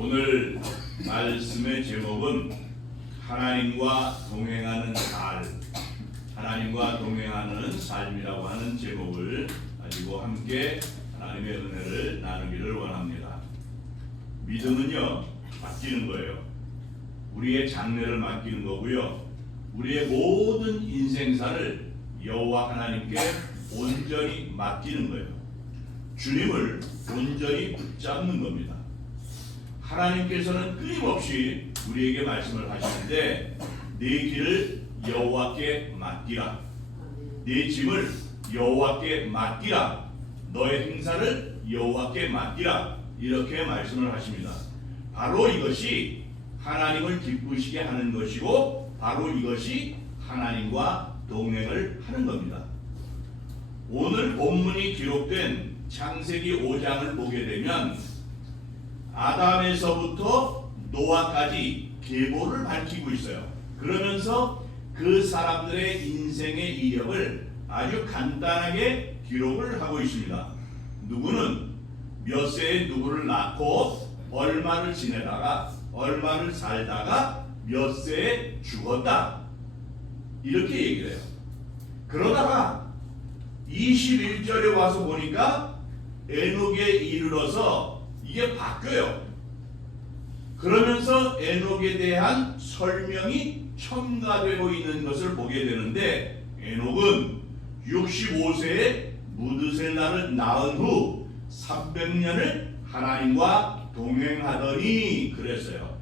오늘 말씀의 제목은 하나님과 동행하는 삶, 하나님과 동행하는 삶이라고 하는 제목을 가지고 함께 하나님의 은혜를 나누기를 원합니다. 믿음은요, 맡기는 거예요. 우리의 장래를 맡기는 거고요. 우리의 모든 인생사를 여호와 하나님께 온전히 맡기는 거예요. 주님을 온전히 붙잡는 겁니다. 하나님께서는 끊임없이 우리에게 말씀을 하시는데 내 길을 여호와께 맡기라, 내 짐을 여호와께 맡기라, 너의 행사를 여호와께 맡기라, 이렇게 말씀을 하십니다. 바로 이것이 하나님을 기쁘시게 하는 것이고 바로 이것이 하나님과 동행을 하는 겁니다. 오늘 본문이 기록된 창세기 5장을 보게 되면 아담에서부터 노아까지 계보를 밝히고 있어요. 그러면서 그 사람들의 인생의 이력을 아주 간단하게 기록을 하고 있습니다. 누구는 몇 세에 누구를 낳고 얼마를 지내다가 얼마를 살다가 몇 세에 죽었다, 이렇게 얘기를 해요. 그러다가 21절에 와서 보니까 에녹에 이르러서 이게 바뀌어요. 그러면서 에녹에 대한 설명이 첨가되고 있는 것을 보게 되는데, 에녹은 65세에 무드셀라를 낳은 후 300년을 하나님과 동행하더니 그랬어요.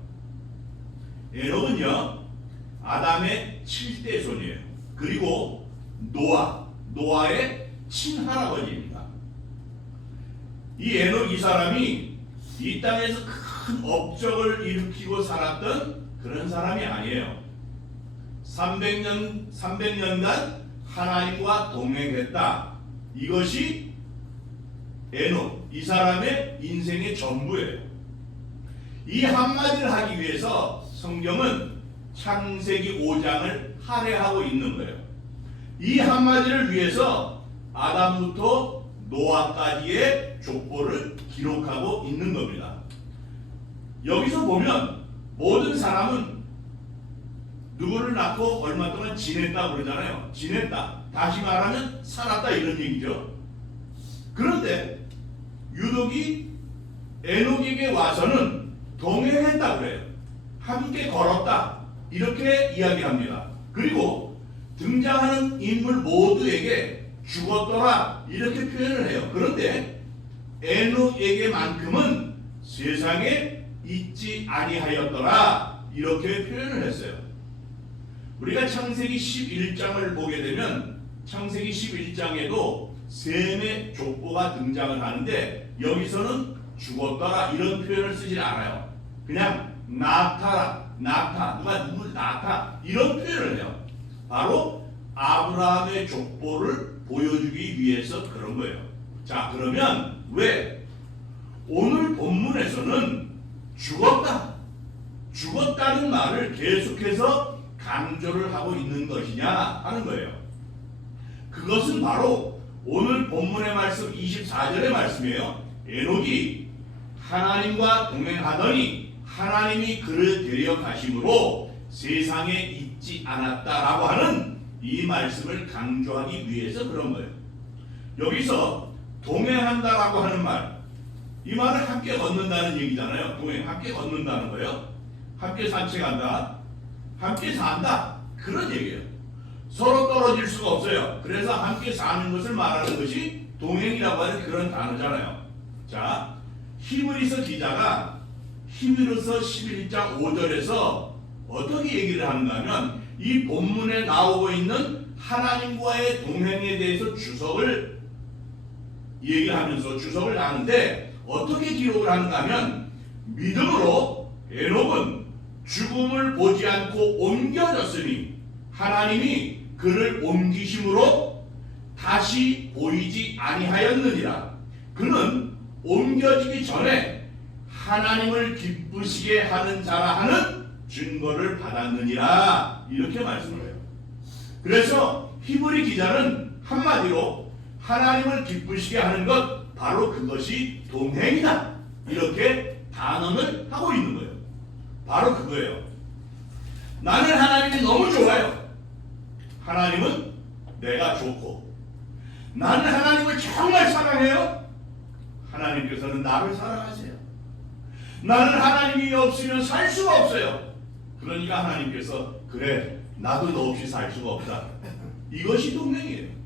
에녹은요, 아담의 7대 손이에요. 그리고 노아의 친할아버지입니다. 이 에녹 이 사람이 이 땅에서 큰 업적을 일으키고 살았던 그런 사람이 아니에요. 300년간 하나님과 동행했다. 이것이 에녹 이 사람의 인생의 전부예요. 이 한마디를 하기 위해서 성경은 창세기 5장을 할애하고 있는 거예요. 이 한마디를 위해서 아담부터 노아까지의 족보를 기록하고 있는 겁니다. 여기서 보면 모든 사람은 누구를 낳고 얼마 동안 지냈다 그러잖아요. 지냈다, 다시 말하면 살았다, 이런 얘기죠. 그런데 유독이 에녹에게 와서는 동행했다 그래요. 함께 걸었다, 이렇게 이야기합니다. 그리고 등장하는 인물 모두에게 죽었더라, 이렇게 표현을 해요. 그런데 에녹에게만큼은 세상에 있지 아니하였더라, 이렇게 표현을 했어요. 우리가 창세기 11장을 보게 되면 창세기 11장에도 셈의 족보가 등장을 하는데 여기서는 죽었더라 이런 표현을 쓰지 않아요. 그냥 낳다, 누가 누굴 낳다, 이런 표현을 해요. 바로 아브라함의 족보를 보여주기 위해서 그런 거예요. 자, 그러면 왜 오늘 본문에서는 죽었다는 말을 계속해서 강조를 하고 있는 것이냐 하는 거예요. 그것은 바로 오늘 본문의 말씀 24절의 말씀이에요. 에녹이 하나님과 동행하더니 하나님이 그를 데려가심으로 세상에 있지 않았다라고 하는 이 말씀을 강조하기 위해서 그런 거예요. 여기서 동행한다라고 하는 말, 이 말은 함께 걷는다는 얘기잖아요. 동행, 함께 걷는다는 거예요. 함께 산책한다, 함께 산다, 그런 얘기예요. 서로 떨어질 수가 없어요. 그래서 함께 사는 것을 말하는 것이 동행이라고 하는 그런 단어잖아요. 자, 히브리서 기자가 히브리서 11장 5절에서 어떻게 얘기를 하는가 하면 이 본문에 나오고 있는 하나님과의 동행에 대해서 주석을 얘기하면서 주석을 하는데 어떻게 기록을 하는가 하면, 믿음으로 에녹은 죽음을 보지 않고 옮겨졌으니 하나님이 그를 옮기심으로 다시 보이지 아니하였느니라. 그는 옮겨지기 전에 하나님을 기쁘시게 하는 자라 하는 증거를 받았느니라, 이렇게 말씀을 해요. 그래서 히브리 기자는 한마디로 하나님을 기쁘시게 하는 것, 바로 그것이 동행이다, 이렇게 단언을 하고 있는 거예요. 바로 그거예요. 나는 하나님이 너무 좋아요. 하나님은 내가 좋고, 나는 하나님을 정말 사랑해요. 하나님께서는 나를 사랑하세요. 나는 하나님이 없으면 살 수가 없어요. 그러니까 하나님께서 그래, 나도 너 없이 살 수가 없다. 이것이 동맹이에요.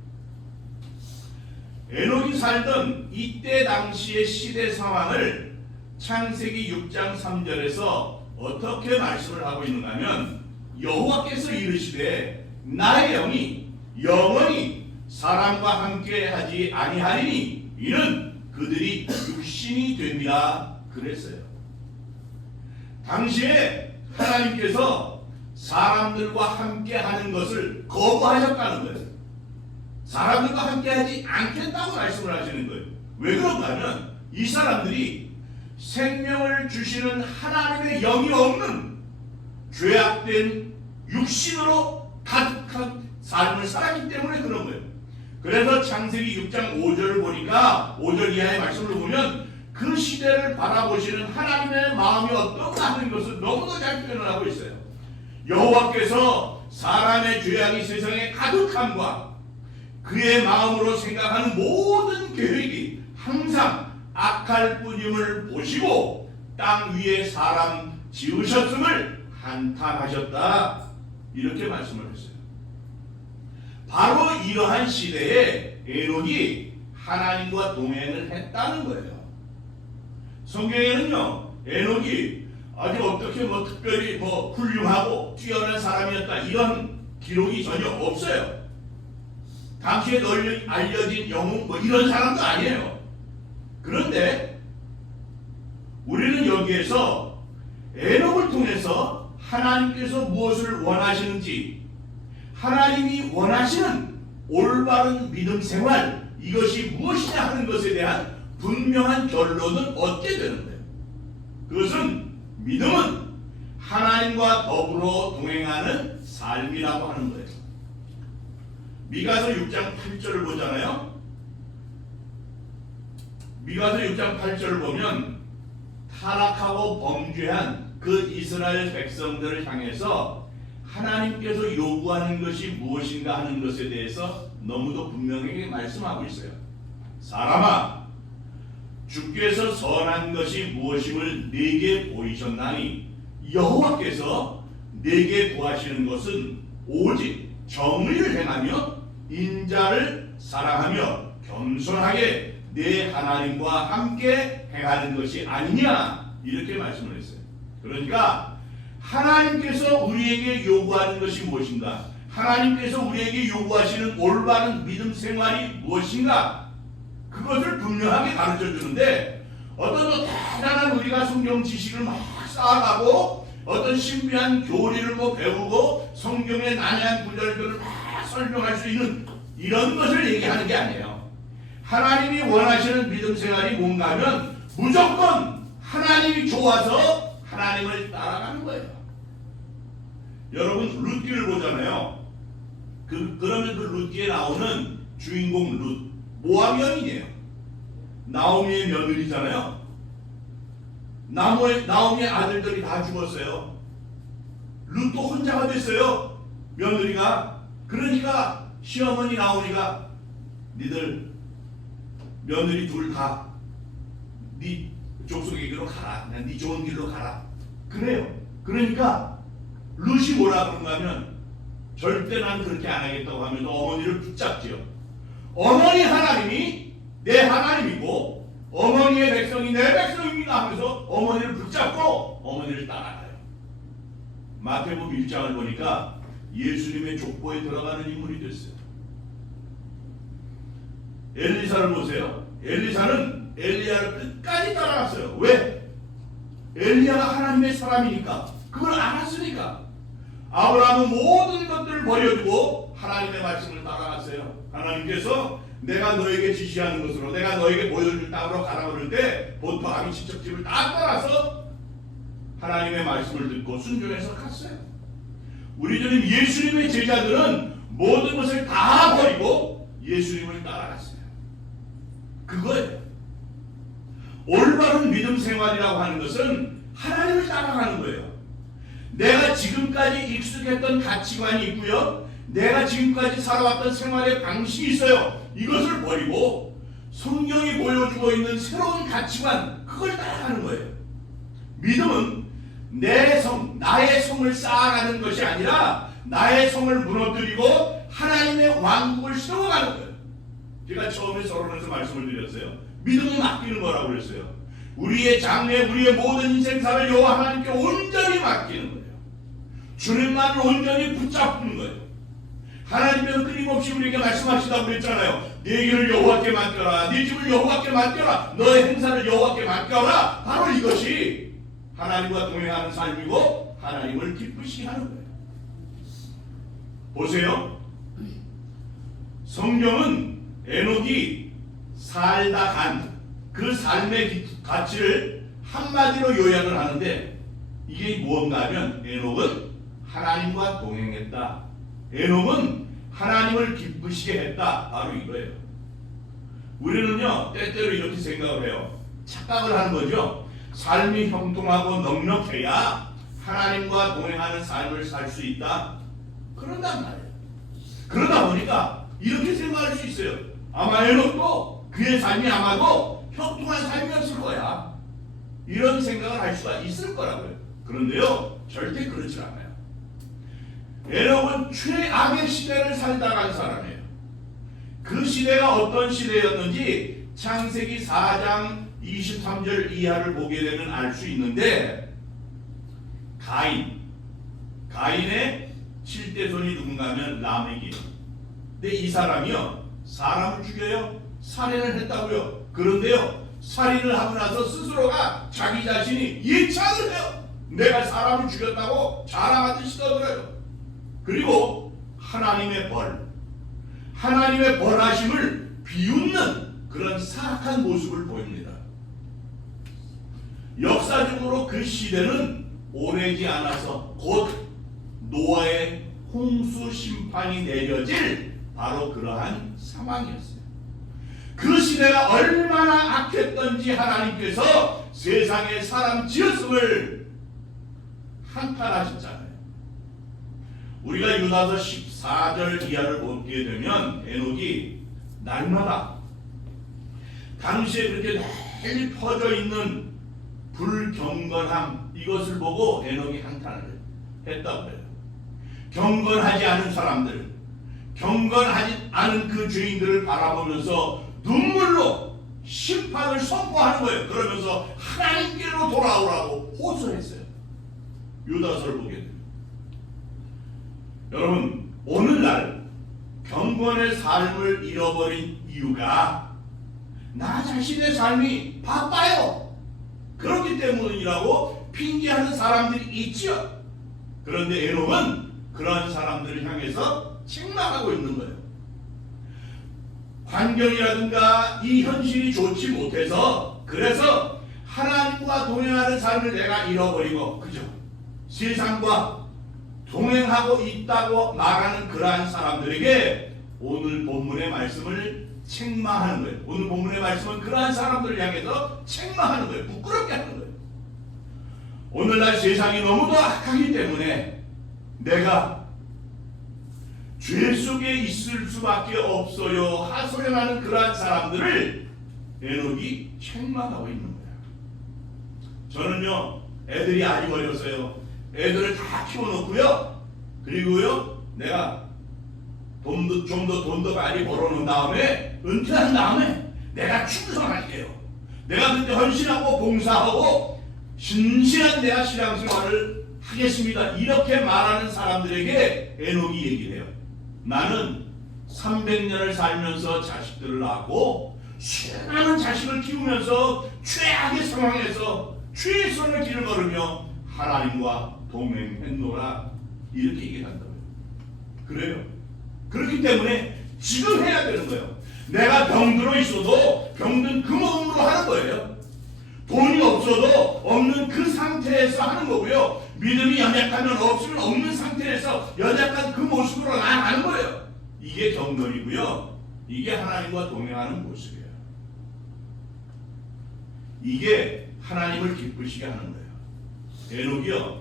에녹이 살던 이때 당시의 시대 상황을 창세기 6장 3절에서 어떻게 말씀을 하고 있는가 하면, 여호와께서 이르시되 나의 영이 영원히 사람과 함께 하지 아니하리니 이는 그들이 육신이 됩니다. 그랬어요. 당시에 하나님께서 사람들과 함께 하는 것을 거부하셨다는 거예요. 사람들과 함께 하지 않겠다고 말씀을 하시는 거예요. 왜 그런가 하면 이 사람들이 생명을 주시는 하나님의 영이 없는 죄악된 육신으로 가득한 삶을 살았기 때문에 그런 거예요. 그래서 창세기 6장 5절을 보니까 5절 이하의 말씀을 보면 그 시대를 바라보시는 하나님의 마음이 어떤가 하는 것을 너무도 잘 표현을 하고 있어요. 여호와께서 사람의 죄악이 세상에 가득함과 그의 마음으로 생각하는 모든 계획이 항상 악할 뿐임을 보시고 땅 위에 사람 지으셨음을 한탄하셨다. 이렇게 말씀을 했어요. 바로 이러한 시대에 에녹이 하나님과 동행을 했다는 거예요. 성경에는요, 에녹이 아주 어떻게 특별히 훌륭하고 뛰어난 사람이었다 이런 기록이 전혀 없어요. 당시에 널리 알려진 영웅 이런 사람도 아니에요. 그런데 우리는 여기에서 에녹을 통해서 하나님께서 무엇을 원하시는지, 하나님이 원하시는 올바른 믿음 생활, 이것이 무엇이냐 하는 것에 대한 분명한 결론은 얻게 되는 거예요. 그것은 믿음은 하나님과 더불어 동행하는 삶이라고 하는 거예요. 미가서 6장 8절을 보잖아요. 미가서 6장 8절을 보면 타락하고 범죄한 그 이스라엘 백성들을 향해서 하나님께서 요구하는 것이 무엇인가 하는 것에 대해서 너무도 분명하게 말씀하고 있어요. 사람아, 주께서 선한 것이 무엇임을 네게 보이셨나니 여호와께서 네게 구하시는 것은 오직 정의를 행하며 인자를 사랑하며 겸손하게 내 하나님과 함께 행하는 것이 아니냐, 이렇게 말씀을 했어요. 그러니까 하나님께서 우리에게 요구하는 것이 무엇인가, 하나님께서 우리에게 요구하시는 올바른 믿음 생활이 무엇인가, 그것을 분명하게 가르쳐 주는데, 어떤 대단한 우리가 성경 지식을 막 쌓아가고 어떤 신비한 교리를 배우고 성경의 난해한 구절들을 막 설명할 수 있는 이런 것을 얘기하는 게 아니에요. 하나님이 원하시는 믿음 생활이 뭔가 하면 무조건 하나님이 좋아서 하나님을 따라가는 거예요. 여러분 룻기를 보잖아요. 그러면 그 룻기에 나오는 주인공 룻, 모압 여인이에요. 나오미의 며느리잖아요. 나오미의 아들들이 다 죽었어요. 룻도 혼자가 됐어요, 며느리가. 그러니까 시어머니 나오미가 니들 며느리 둘 다 네 족속에게로 가라, 그냥 네 좋은 길로 가라, 그래요. 그러니까 룻이 뭐라 그런가 하면 절대 난 그렇게 안 하겠다고 하면서 어머니를 붙잡지요. 어머니 하나님이 내 하나님이고 어머니의 백성이 내 백성입니다 하면서 어머니를 붙잡고 어머니를 따라가요. 마태복음 1장을 보니까 예수님의 족보에 들어가는 인물이 됐어요. 엘리사를 보세요. 엘리사는 엘리야를 끝까지 따라갔어요. 왜? 엘리야가 하나님의 사람이니까, 그걸 알았으니까. 아브라함은 모든 것들을 버려두고 하나님의 말씀을 따라갔어요. 하나님께서 내가 너에게 지시하는 것으로, 내가 너에게 보여줄 땅으로 가라 그럴 때 보통 아비 친척집을 다 따라서 하나님의 말씀을 듣고 순종해서 갔어요. 우리 주님 예수님의 제자들은 모든 것을 다 버리고 예수님을 따라갔어요. 그거예요. 올바른 믿음 생활이 생활이라고 하는 것은 하나님을 따라가는 거예요. 내가 지금까지 익숙했던 가치관이 있고요. 내가 지금까지 살아왔던 생활의 방식이 있어요. 이것을 버리고 성경이 보여주고 있는 새로운 가치관, 그걸 따라가는 거예요. 믿음은 내 성, 나의 성을 쌓아가는 것이 아니라 나의 성을 무너뜨리고 하나님의 왕국을 세워가는 거예요. 제가 처음에 서론에서 말씀을 드렸어요. 믿음은 맡기는 거라고 그랬어요. 우리의 장래, 우리의 모든 인생사를 여호와 하나님께 온전히 맡기는 거예요. 주님만을 온전히 붙잡는 거예요. 하나님께서 끊임없이 우리에게 말씀하시다고 그랬잖아요. 네 길을 여호와께 맡겨라. 네 집을 여호와께 맡겨라. 너의 행사를 여호와께 맡겨라. 바로 이것이 하나님과 동행하는 삶이고 하나님을 기쁘시게 하는 거예요. 보세요. 성경은 에녹이 살다 간 그 삶의 가치를 한마디로 요약을 하는데, 이게 무언가 하면 에녹은 하나님과 동행했다. 에녹은 하나님을 기쁘시게 했다. 바로 이거예요. 우리는요 때때로 이렇게 생각을 해요. 착각을 하는 거죠. 삶이 형통하고 넉넉해야 하나님과 동행하는 삶을 살 수 있다. 그런단 말이에요. 그러다 보니까 이렇게 생각할 수 있어요. 아마 에녹도 그의 삶이 아마도 형통한 삶이었을 거야. 이런 생각을 할 수가 있을 거라고요. 그런데요 절대 그렇지 않아요. 에녹은 최악의 시대를 살다 간 사람이에요. 그 시대가 어떤 시대였는지 창세기 4장 23절 이하를 보게 되면 알 수 있는데, 가인의 7대손이 누군가 하면 라멕이에요. 근데 이 사람이요 사람을 죽여요. 살인을 했다고요. 그런데요 살인을 하고 나서 스스로가 자기 자신이 예찬을 해요. 내가 사람을 죽였다고 자랑하듯이 떠들어요. 그리고 하나님의 벌하심을 비웃는 그런 사악한 모습을 보입니다. 역사적으로 그 시대는 오래지 않아서 곧 노아의 홍수 심판이 내려질 바로 그러한 상황이었어요. 그 시대가 얼마나 악했던지 하나님께서 세상에 사람 지었음을 한탄하셨잖아요. 우리가 유다서 14절 이하를 보게 되면 에녹이 날마다 당시에 그렇게 널리 퍼져 있는 불경건함, 이것을 보고 에녹이 한탄을 했다고 해요. 경건하지 않은 사람들, 경건하지 않은 그 죄인들을 바라보면서 눈물로 심판을 선포하는 거예요. 그러면서 하나님께로 돌아오라고 호소했어요. 유다서를 보게 됩니다. 여러분, 오늘날 경건의 삶을 잃어버린 이유가 나 자신의 삶이 바빠요, 그렇기 때문이라고 핑계하는 사람들이 있죠. 그런데 에녹은 그러한 사람들을 향해서 책망하고 있는 거예요. 환경이라든가 이 현실이 좋지 못해서, 그래서 하나님과 동행하는 삶을 내가 잃어버리고 그죠? 세상과 동행하고 있다고 말하는 그러한 사람들에게 오늘 본문의 말씀을 책망하는 거예요. 오늘 본문의 말씀은 그러한 사람들을 향해서 책망하는 거예요. 부끄럽게 하는 거예요. 오늘날 세상이 너무도 악하기 때문에 내가 죄 속에 있을 수밖에 없어요 하소연하는 그러한 사람들을 에녹이 책망하고 있는 거예요. 저는요 애들이 아직 어려서요 애들을 다 키워놓고요, 그리고요 내가 좀 더 돈도 많이 벌어놓은 다음에 은퇴한 다음에 내가 충성할게요. 내가 그때 헌신하고 봉사하고 신실한 내가 신앙생활을 하겠습니다. 이렇게 말하는 사람들에게 에녹이 얘기를 해요. 나는 300년을 살면서 자식들을 낳고 수많은 자식을 키우면서 최악의 상황에서 최선의 길을 걸으며 하나님과 동행했노라, 이렇게 얘기한다고요. 그래요. 그렇기 때문에 지금 해야 되는 거예요. 내가 병들어 있어도 병든 그 몸으로 하는 거예요. 돈이 없어도 없는 그 상태에서 하는 거고요. 믿음이 연약하면 없으면 없는 상태에서 연약한 그 모습으로 나아가는 거예요. 이게 경건이고요. 이게 하나님과 동행하는 모습이에요. 이게 하나님을 기쁘시게 하는 거예요. 에녹이요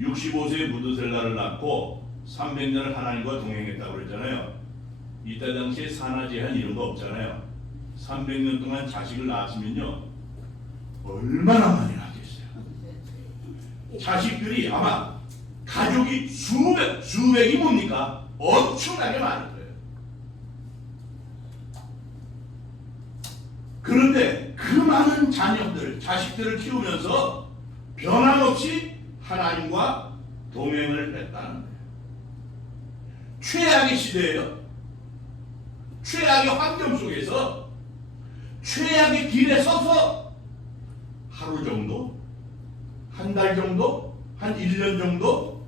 65세에 무드셀라를 낳고 300년을 하나님과 동행했다고 그랬잖아요. 이때 당시에 산하 제한 이런 거 없잖아요. 300년 동안 자식을 낳았으면요 얼마나 많이 낳겠어요. 자식들이 아마 가족이 수백이 뭡니까? 엄청나게 많을 거예요. 그런데 그 많은 자녀들, 자식들을 키우면서 변함없이 하나님과 동행을 했다는 거예요. 최악의 시대예요. 최악의 환경 속에서 최악의 길에 서서 하루 정도, 한 달 정도, 한 1년 정도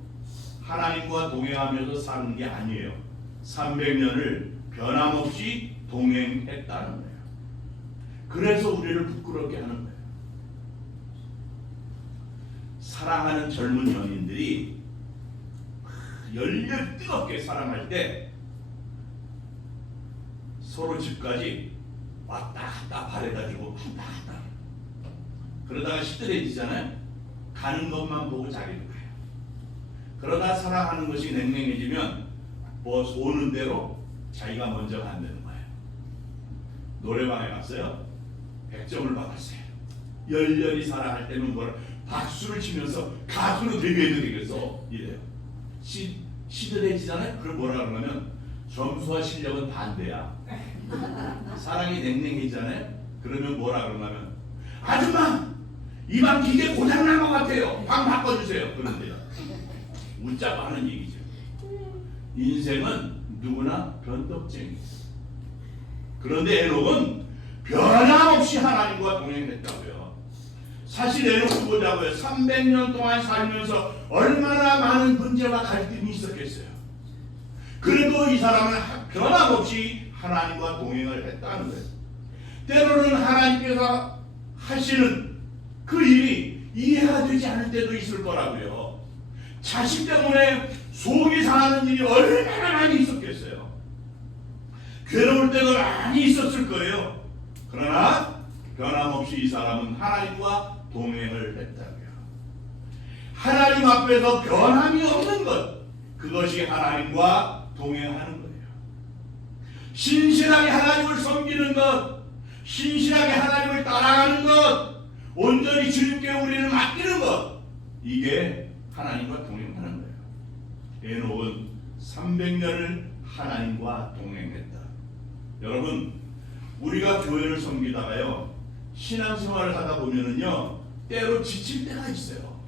하나님과 동행하면서 사는 게 아니에요. 300년을 변함없이 동행했다는 거예요. 그래서 우리를 부끄럽게 하는 거예요. 사랑하는 젊은 연인들이 열렬 뜨겁게 사랑할 때 서로 집까지 왔다 갔다 바래가지고 왔다 갔다 그러다가 시들해지잖아요. 가는 것만 보고 자기도 가요. 그러다 사랑하는 것이 냉랭해지면 뭐 오는 대로 자기가 먼저 간다는 거예요. 노래방에 갔어요. 100점을 받았어요. 열렬히 사랑할 때는 뭘 박수를 치면서 가수로 데뷔해도 되겠어 이래요. 시들해지잖아요. 그걸 뭐라 그러냐면 점수와 실력은 반대야. 사랑이 냉랭해지잖아요. 그러면 뭐라 그러냐면 아줌마 이 방 기계 고장난 것 같아요. 방 바꿔주세요. 그런데요. 웃자고 하는 얘기죠. 인생은 누구나 변덕쟁이. 그런데 에녹은 변함없이 하나님과 동행했다고요. 사실 에녹을 보자고요. 300년 동안 살면서 얼마나 많은 문제와 갈등이 있었겠어요. 그래도 이 사람은 변함없이 하나님과 동행을 했다는 거예요. 때로는 하나님께서 하시는 그 일이 이해가 되지 않을 때도 있을 거라고요. 자식 때문에 속이 상하는 일이 얼마나 많이 있었겠어요. 괴로울 때도 많이 있었을 거예요. 그러나 변함없이 이 사람은 하나님과 동행을 했다고요. 하나님 앞에서 변함이 없는 것, 그것이 하나님과 동행하는 거예요. 신실하게 하나님을 섬기는 것, 신실하게 하나님을 따라가는 것, 온전히 주님께 우리를 맡기는 것, 이게 하나님과 동행하는 거예요. 에녹은 300년을 하나님과 동행했다. 여러분, 우리가 교회를 섬기다가요 신앙생활을 하다 보면은요 때로 지칠 때가 있어요.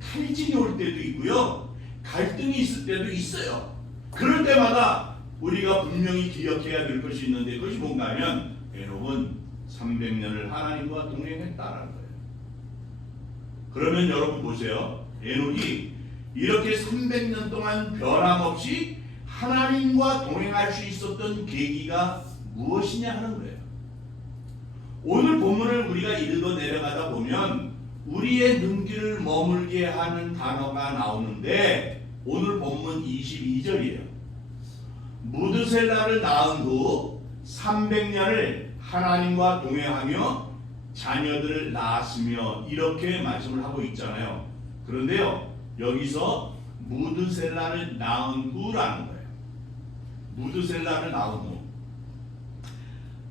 탈진이 올 때도 있고요 갈등이 있을 때도 있어요. 그럴 때마다 우리가 분명히 기억해야 될 것이 있는데 그것이 뭔가 하면 에녹은 300년을 하나님과 동행했다라는 거예요. 그러면 여러분 보세요. 에녹이 이렇게 300년 동안 변함없이 하나님과 동행할 수 있었던 계기가 무엇이냐 하는 거예요. 오늘 본문을 우리가 읽어 내려가다 보면 우리의 눈길을 머물게 하는 단어가 나오는데 오늘 본문 22절이에요. 무드셀라를 낳은 후 300년을 하나님과 동행하며 자녀들을 낳았으며 이렇게 말씀을 하고 있잖아요. 그런데요 여기서 무드셀라를 낳은 후라는 거예요. 무드셀라를 낳은 후.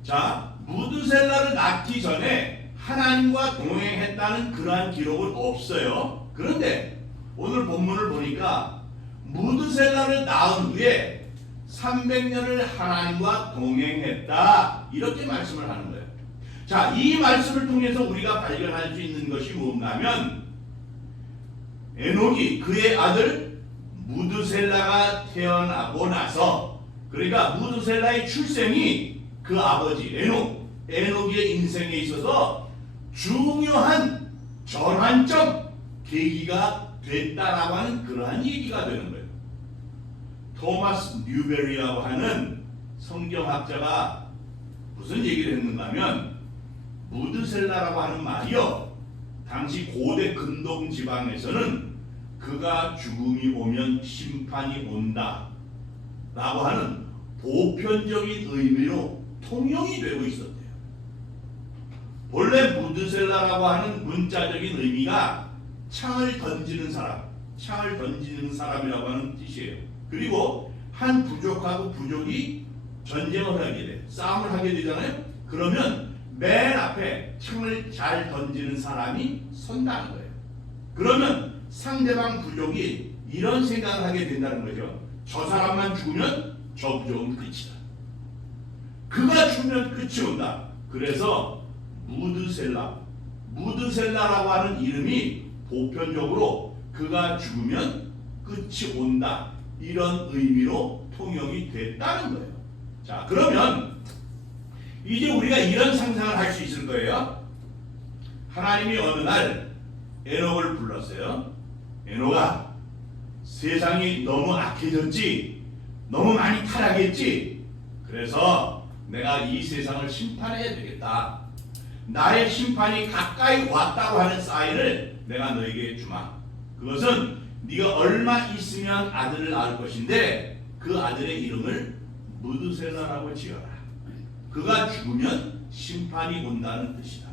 자, 무드셀라를 낳기 전에 하나님과 동행했다는 그러한 기록은 없어요. 그런데 오늘 본문을 보니까 무드셀라를 낳은 후에 300년을 하나님과 동행했다 이렇게 말씀을 하는 거예요. 자, 이 말씀을 통해서 우리가 발견할 수 있는 것이 뭔가 하면 에녹이 그의 아들 무드셀라가 태어나고 나서 그러니까 무드셀라의 출생이 그 아버지 에녹의 인생에 있어서 중요한 전환점 계기가 됐다라고 하는 그러한 얘기가 되는 거예요. 토마스 뉴베리라고 하는 성경학자가 무슨 얘기를 했는가 하면 무드셀라라고 하는 말이요 당시 고대 근동 지방에서는 그가 죽음이 오면 심판이 온다 라고 하는 보편적인 의미로 통용이 되고 있었대요. 본래 무드셀라라고 하는 문자적인 의미가 창을 던지는 사람, 창을 던지는 사람이라고 하는 뜻이에요. 그리고 한 부족하고 부족이 전쟁을 하게 돼, 싸움을 하게 되잖아요. 그러면 맨 앞에 창을 잘 던지는 사람이 선다는 거예요. 그러면 상대방 부족이 이런 생각을 하게 된다는 거죠. 저 사람만 죽으면 저 부족은 끝이다. 그가 죽으면 끝이 온다. 그래서 무드셀라라고 하는 이름이 보편적으로 그가 죽으면 끝이 온다. 이런 의미로 통용이 됐다는 거예요. 자, 그러면 이제 우리가 이런 상상을 할 수 있을 거예요. 하나님이 어느 날 에녹을 불렀어요. 에녹아, 세상이 너무 악해졌지, 너무 많이 타락했지. 그래서 내가 이 세상을 심판해야 되겠다. 나의 심판이 가까이 왔다고 하는 사인을 내가 너에게 주마. 그것은 네가 얼마 있으면 아들을 낳을 것인데 그 아들의 이름을 무드셀라라고 지어라. 그가 죽으면 심판이 온다는 뜻이다.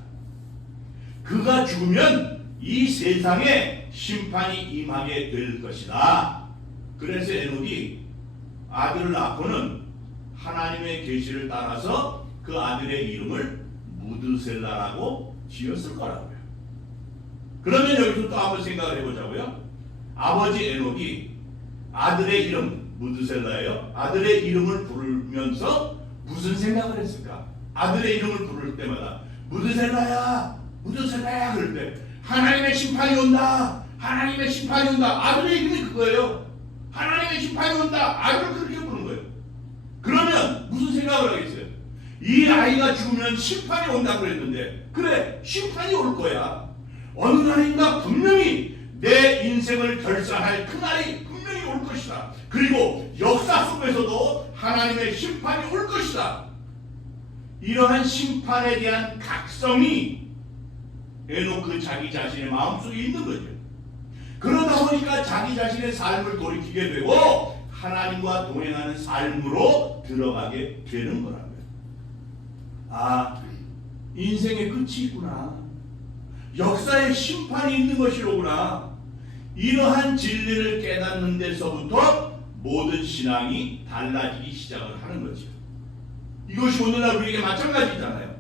그가 죽으면 이 세상에 심판이 임하게 될 것이다. 그래서 에녹이 아들을 낳고는 하나님의 계시를 따라서 그 아들의 이름을 무드셀라라고 지었을 거라고요. 그러면 여기서 또 한번 생각을 해보자고요. 아버지 에녹이 아들의 이름, 무드셀라예요. 아들의 이름을 부르면서 무슨 생각을 했을까? 아들의 이름을 부를 때마다 무드셀라야, 무드셀라야 그럴 때 하나님의 심판이 온다, 하나님의 심판이 온다. 아들의 이름이 그거예요. 하나님의 심판이 온다. 아들을 그렇게 부르는 거예요. 그러면 무슨 생각을 하겠어요? 이 아이가 죽으면 심판이 온다고 그랬는데, 그래, 심판이 올 거야. 어느 날인가 분명히 내 인생을 결산할 그날이 분명히 올 것이다. 그리고 역사 속에서도 하나님의 심판이 올 것이다. 이러한 심판에 대한 각성이 에녹 그 자기 자신의 마음속에 있는 거죠. 그러다 보니까 자기 자신의 삶을 돌이키게 되고 하나님과 동행하는 삶으로 들어가게 되는 거라고요. 아, 인생의 끝이 있구나. 역사의 심판이 있는 것이로구나. 이러한 진리를 깨닫는 데서부터 모든 신앙이 달라지기 시작을 하는 거죠. 이것이 오늘날 우리에게 마찬가지잖아요.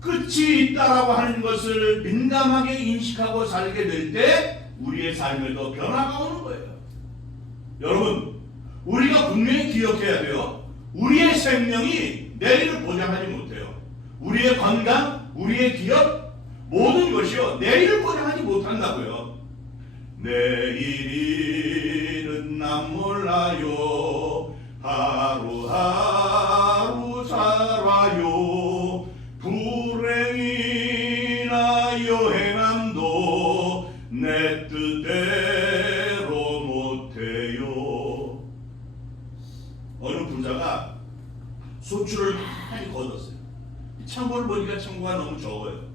끝이 있다라고 하는 것을 민감하게 인식하고 살게 될 때 우리의 삶에도 변화가 오는 거예요. 여러분, 우리가 분명히 기억해야 돼요. 우리의 생명이 내일을 보장하지 못해요. 우리의 건강, 우리의 기업, 모든 것이요 내일을 보장하지 못한다고요. 내일은 난 몰라요. 하루하루 살아요. 불행이나 여행함도 내 뜻대로 못해요. 어느 부자가 소출을 많이 거뒀어요. 창고를 보니까 창고가 너무 적어요.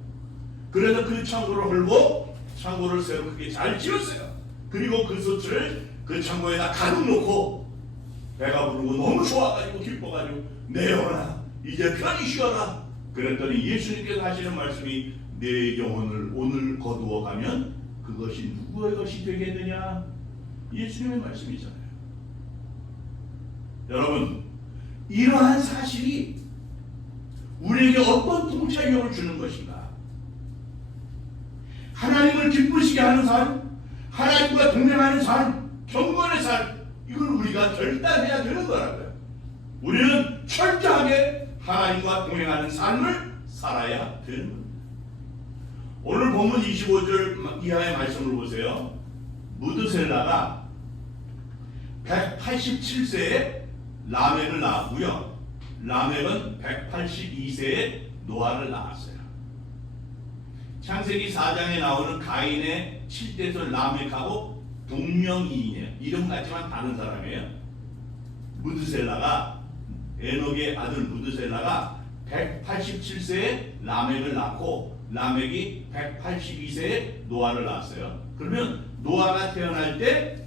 그래서 그 창고를 헐고 창고를 새로 크게 잘 지었어요. 그리고 그 소출을 그 창고에다 가득 놓고 배가 부르고 너무 좋아가지고 기뻐가지고 내 영혼아 이제 편히 쉬어라. 그랬더니 예수님께서 하시는 말씀이 내 영혼을 오늘 거두어 가면 그것이 누구의 것이 되겠느냐? 예수님의 말씀이잖아요. 여러분, 이러한 사실이 우리에게 어떤 통찰력을 주는 것인가? 하나님을 기쁘시게 하는 삶, 하나님과 동행하는 삶, 경건의 삶, 이걸 우리가 결단해야 되는 거라고요. 우리는 철저하게 하나님과 동행하는 삶을 살아야 되는 겁니다. 오늘 본문 25절 이하의 말씀을 보세요. 무드셀라가 187세에 라멕을 낳았고요. 라멕은 182세에 노아를 낳았어요. 창세기 4장에 나오는 가인의 7대손 라멕하고 동명이인이에요. 이름 같지만 다른 사람이에요. 무드셀라가 에녹의 아들 무드셀라가 187세에 라멕을 낳고 라멕이 182세에 노아를 낳았어요. 그러면 노아가 태어날 때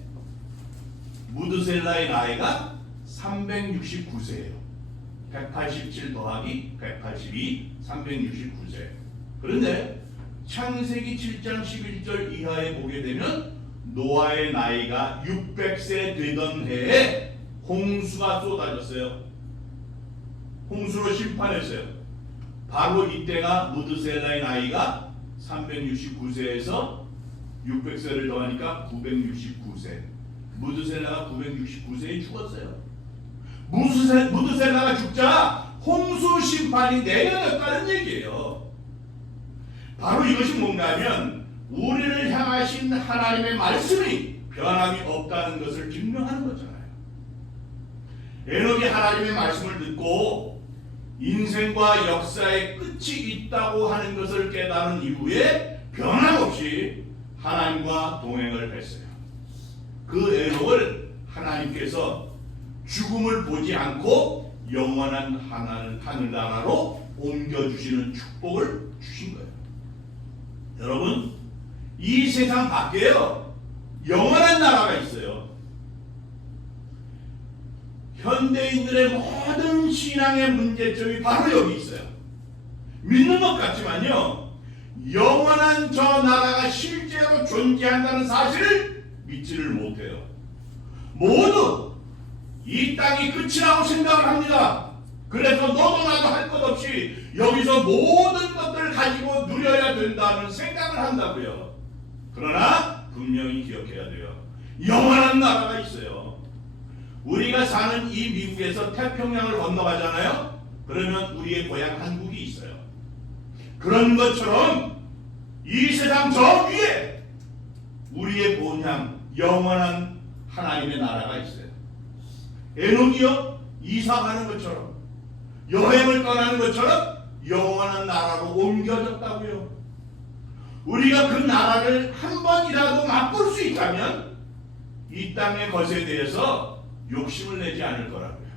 무드셀라의 나이가 369세예요. 187 더하기 182, 369세. 그런데 창세기 7장 11절 이하에 보게 되면 노아의 나이가 600세 되던 해에 홍수가 쏟아졌어요. 홍수로 심판했어요. 바로 이때가 무드셀라의 나이가 369세에서 600세를 더하니까 969세. 무드셀라가 969세에 죽었어요. 무드셀라가 죽자 홍수 심판이 내려졌다는 얘기예요. 바로 이것이 뭔가 하면 우리를 향하신 하나님의 말씀이 변함이 없다는 것을 증명하는 거잖아요. 에녹이 하나님의 말씀을 듣고 인생과 역사의 끝이 있다고 하는 것을 깨달은 이후에 변함없이 하나님과 동행을 했어요. 그 에녹을 하나님께서 죽음을 보지 않고 영원한 하늘나라로 옮겨주시는 축복을 주신 거예요. 여러분, 이 세상 밖에요 영원한 나라가 있어요. 현대인들의 모든 신앙의 문제점이 바로 여기 있어요. 믿는 것 같지만요, 영원한 저 나라가 실제로 존재한다는 사실을 믿지를 못해요. 모두 이 땅이 끝이라고 생각을 합니다. 그래서 너도 나도 할 것 없이 여기서 모든 것들을 가지고 누려야 된다는 생각을 한다고요. 그러나 분명히 기억해야 돼요. 영원한 나라가 있어요. 우리가 사는 이 미국에서 태평양을 건너가잖아요. 그러면 우리의 고향 한국이 있어요. 그런 것처럼 이 세상 저 위에 우리의 본향 영원한 하나님의 나라가 있어요. 에녹이요 이사 가는 것처럼, 여행을 떠나는 것처럼 영원한 나라로 옮겨졌다고요. 우리가 그 나라를 한 번이라도 맛볼 수 있다면 이 땅의 것에 대해서 욕심을 내지 않을 거라고요.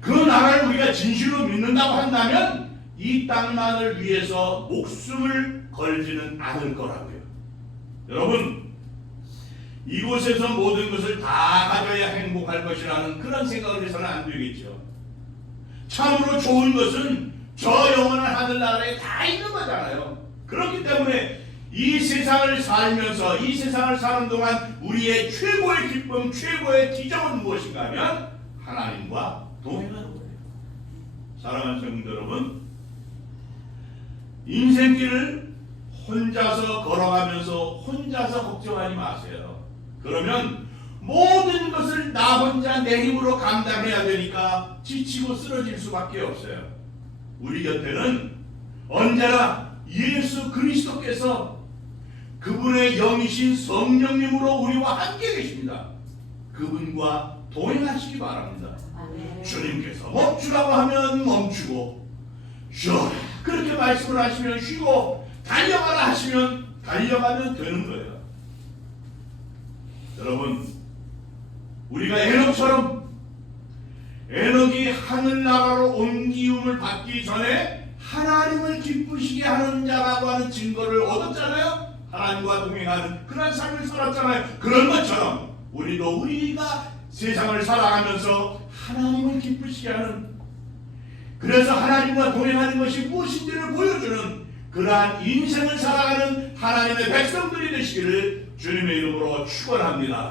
그 나라를 우리가 진실로 믿는다고 한다면 이 땅만을 위해서 목숨을 걸지는 않을 거라고요. 여러분, 이곳에서 모든 것을 다 가져야 행복할 것이라는 그런 생각을 해서는 안 되겠죠. 참으로 좋은 것은 저 영원한 하늘나라에 다 있는 거잖아요. 그렇기 때문에 이 세상을 살면서 이 세상을 사는 동안 우리의 최고의 기쁨, 최고의 기적은 무엇인가 하면 하나님과 동행하는 거예요. 사랑하는 성도 여러분, 인생길을 혼자서 걸어가면서 혼자서 걱정하지 마세요. 그러면 모든 것을 나 혼자 내 힘으로 감당해야 되니까 지치고 쓰러질 수밖에 없어요. 우리 곁에는 언제나 예수 그리스도께서 그분의 영이신 성령님으로 우리와 함께 계십니다. 그분과 동행하시기 바랍니다. 아멘. 주님께서 멈추라고 하면 멈추고, 쉬어라 그렇게 말씀을 하시면 쉬고, 달려가라 하시면 달려가면 되는 거예요. 여러분, 우리가 에녹이 하늘나라로 옮기움을 받기 전에 하나님을 기쁘시게 하는 자라고 하는 증거를 얻었잖아요. 하나님과 동행하는 그런 삶을 살았잖아요. 그런 것처럼 우리가 세상을 살아가면서 하나님을 기쁘시게 하는, 그래서 하나님과 동행하는 것이 무엇인지를 보여주는 그러한 인생을 살아가는 하나님의 백성들이 되시기를 주님의 이름으로 축원합니다.